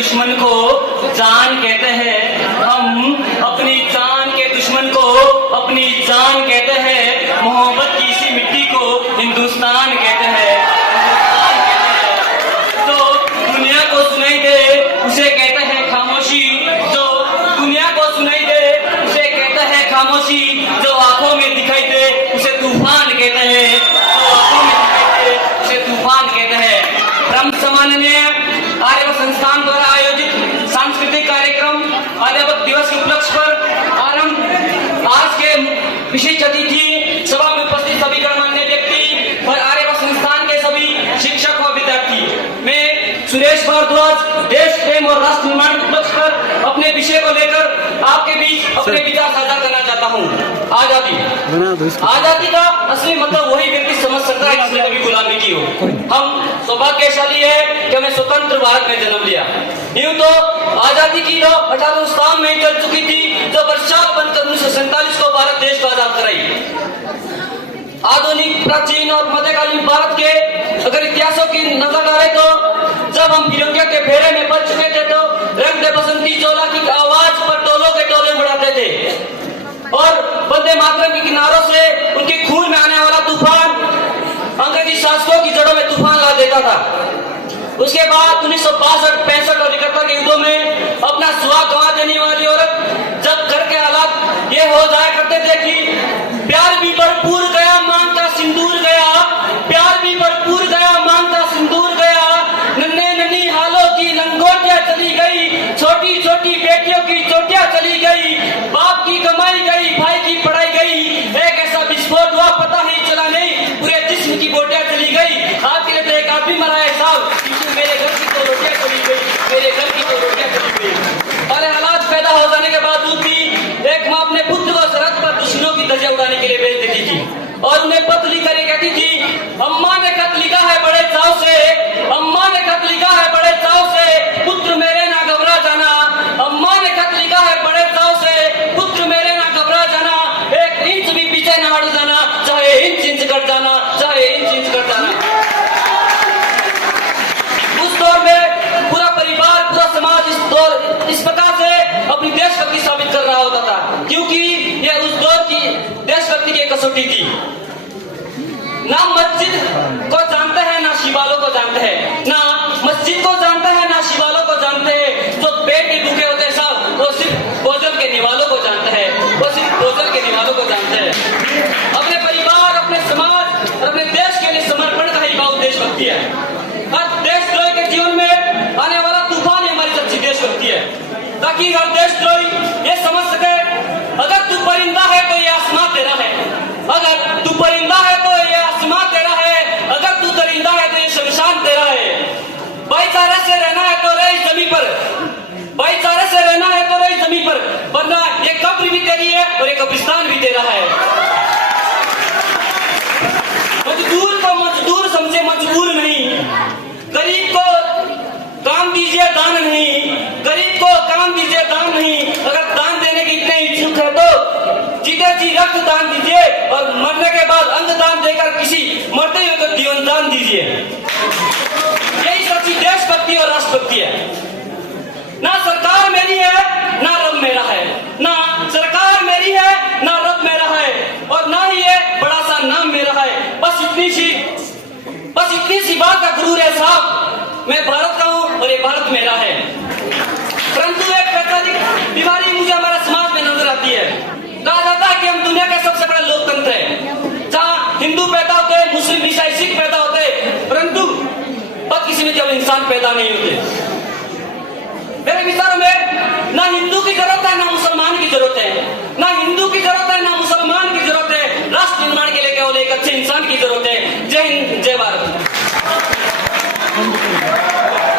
दुश्मन को जान कहते हैं, हम अपनी जान के दुश्मन को अपनी जान कहते हैं। मोहब्बत की इसी मिट्टी को हिंदुस्तान कहते हैं, तो दुनिया को सुनाई दे उसे कहते हैं खामोशी, जो दुनिया को सुनाई दे उसे कहते हैं खामोशी, जो आंखों में दिखाई दे उसे तूफान कहते हैं, जो आंखों में दिखाई दे उसे तूफान कहते हैं। ब्रह्म सम्माननीय आर्यवत संस्थान द्वारा आयोजित सांस्कृतिक कार्यक्रम आर्यवत दिवस के उपलक्ष्य पर आज के विशिष्ट अतिथि, सभा में उपस्थित सभी गणमान्य व्यक्ति और आर्यवत संस्थान के सभी शिक्षक और विद्यार्थी, मैं सुरेश भारद्वाज देश प्रेम और राष्ट्र निर्माण के उपलक्ष्य पर अपने विषय को लेकर आपके बीच अपने विचार साझा करना चाहता हूँ। आजादी का असली मतलब वही व्यक्ति समझ सकता है जिसने कभी गुलामी की हो। हम सौभाग्यशाली है कि हमें स्वतंत्र भारत में जन्म लिया। यूं तो आजादी की लौ 1857 में चल चुकी थी, जो वर्षात बनकर 1947 को भारत देश को आजाद कराई। आधुनिक, प्राचीन और मध्यकालीन भारत के अगर इतिहासों की नजर डाले तो जब हम फिरंगियों के फेरे में पड़ चुके थे तो रंग दे बसंती चोला की आवाज पर टोलों के टोले उड़ाते थे और वंदे मातरम के किनारों से उनके खून में आने वाला तूफान अंग्रेजी शासकों की जड़ों में तूफान ला देता था। उसके बाद 1962, 65 और 71 के युद्धों में अपना सुहाग गंवा देने वाली औरत जब घर के हालात ये हो जाया करते थे कि प्यार भी भरपूर गया, मांग का सिंदूर गया, प्यार भी भरपूर गया, मांग का सिंदूर गया, नन्हे नन्ही हालों की लंगोटियां चली गई, छोटी छोटी बेटियों की चोटियां चली गई, बाप की कमाई गई, भाई की पढ़ाई गई, एक ऐसा विस्फोट हुआ पता नहीं चला, नहीं पूरे जिस्म की बोटियां चली गई। आज के लिए एक आदमी मरा है साहब, मेरे घर की तो रोटियां चली गई, मेरे घर की तो रोटियां चली गई। और हालात पैदा हो जाने के बावजूद भी एक माँ अपने पुत्र को सरहद पर दुश्मनों की ध्वजा उड़ाने के लिए भेज देती थी और उन्हें पत्र लिखकर कहती थी, अम्मा ने खत लिखा है बड़े चाव से, अम्मा ने खत लिखा है बड़े चाव से, पुत्र मेरे ना घबरा जाना, अम्मा ने खत लिखा है बड़े चाव से, पुत्र मेरे ना घबरा जाना, एक इंच भी पीछे ना हट जाना, चाहे इंच इंच कर जाना, चाहे इंच इंच कर जाना। उस दौर में पूरा परिवार, पूरा समाज इस प्रकार से अपनी देशभक्ति साबित कर रहा होता था, क्योंकि यह उस दौर की देशभक्ति की कसौटी थी। ना मस्जिद को जानते हैं, ना शिवालों को जानते हैं, ना मस्जिद को जानते हैं, ना शिवालों को जानते हैं। जो पेट के भूखे होते हैं साहब, वो सिर्फ भोजन के निवालों को जानते हैं, वो सिर्फ भोजन के निवालों को जानते हैं। अपने परिवार, अपने समाज और अपने देश के लिए समर्पण का ही भाव देशभक्ति है। हर देशद्रोही के जीवन में आने वाला तूफान ही हमारी सच्ची देशभक्ति है, ताकि हर देशद्रोही ये समझ सके, अगर तू परिंदा है तो ये आसमां तेरा है, अगर तू परिंदा है तो ये आसमां तेरा है, अगर तू दरिंदा है तो ये शमशान तेरा है। भाईचारे से रहना है तो रहे जमीन पर, भाईचारे से रहना है तो रहे जमीन पर, वरना ये कब्र भी तेरी है और ये कब्रिस्तान भी तेरा है। मजदूर को मजदूर समझे, मजबूर नहीं, गरीब को काम दीजिए दान नहीं, गरीब को काम दीजिए दान नहीं। अगर दान देने की इतने इच्छुक है तो जीते जी रक्त दान दीजिए और मरने के बाद अंग दान देकर किसी मरते हुए को जीवन दान दीजिए। यही सच्ची देशभक्ति और राष्ट्रभक्ति है। ना सरकार मेरी है, ना रब मेरा है, ना सरकार मेरी है, ना रब मेरा है, और ना ही ये बड़ा सा नाम मेरा है। बस इतनी सी बात का गुरूर है साहब, मैं भारत का हूँ और ये भारत मेरा है। परंतु एक वैचारिक बीमारी मुझे हमारे समाज में नजर आती है। कहा जाता है कि हम दुनिया का सबसे बड़ा लोकतंत्र है, जहाँ हिंदू पैदा होते हैं, मुस्लिम, ईसाई, सिख पैदा होते हैं, परंतु बदकिस्मती केवल इंसान पैदा नहीं होते। मेरे विचारों में ना हिंदू की जरूरत है, ना मुसलमान की जरूरत है, ना हिंदू की जरूरत